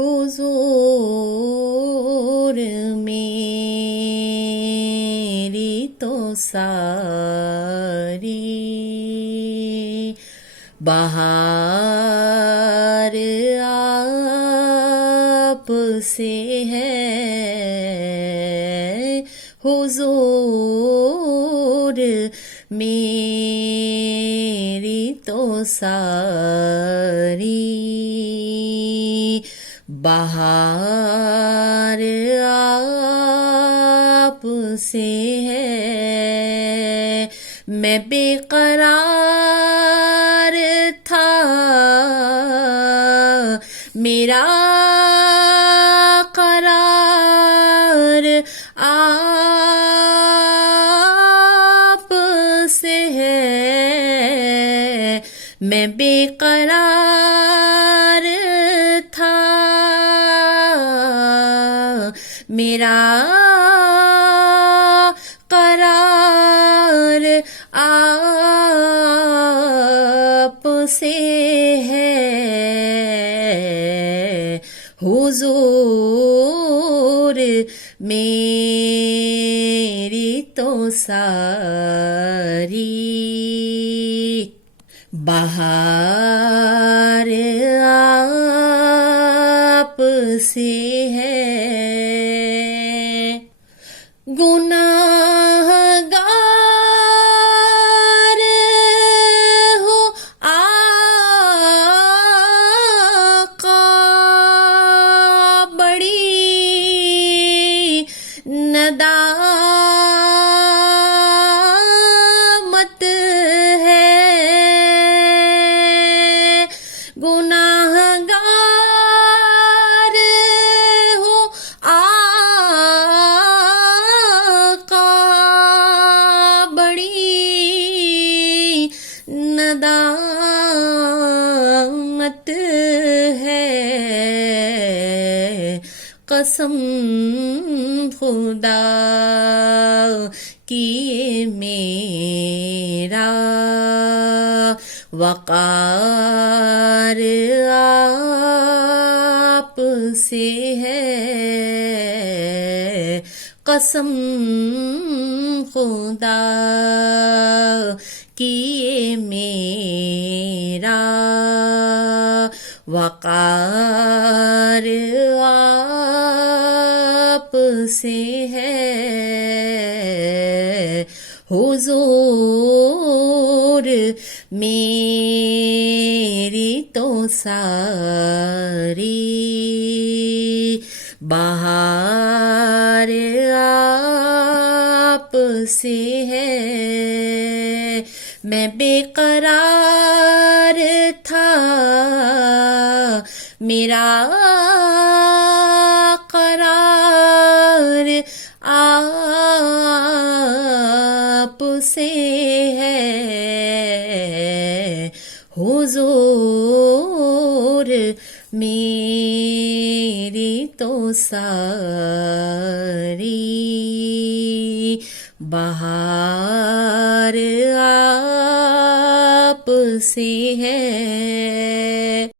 حضور میری تو ساری بہار آپ سے ہے حضور میری تو ساری بہار آپ سے ہے میں بے قرار تھا میرا قرار آپ سے ہے میں بے قرار تھا میرا قرار آپ سے ہے حضور میری تو ساری بہار آپ سے ہے گناہگار ہوں آقا بڑی ندامت ہے گناہگار ہوں آقا بڑی ندامت ہے قسم خدا کی میرا وقار آپ سے ہے قسم خدا کی میرا وقار آپ سے ہے حضور میری تو ساری بہار آپ سے ہے میں بے قرار تھا میرا قرار آپ سے ہے حضور میری تو ساری بہار آپ سے ہے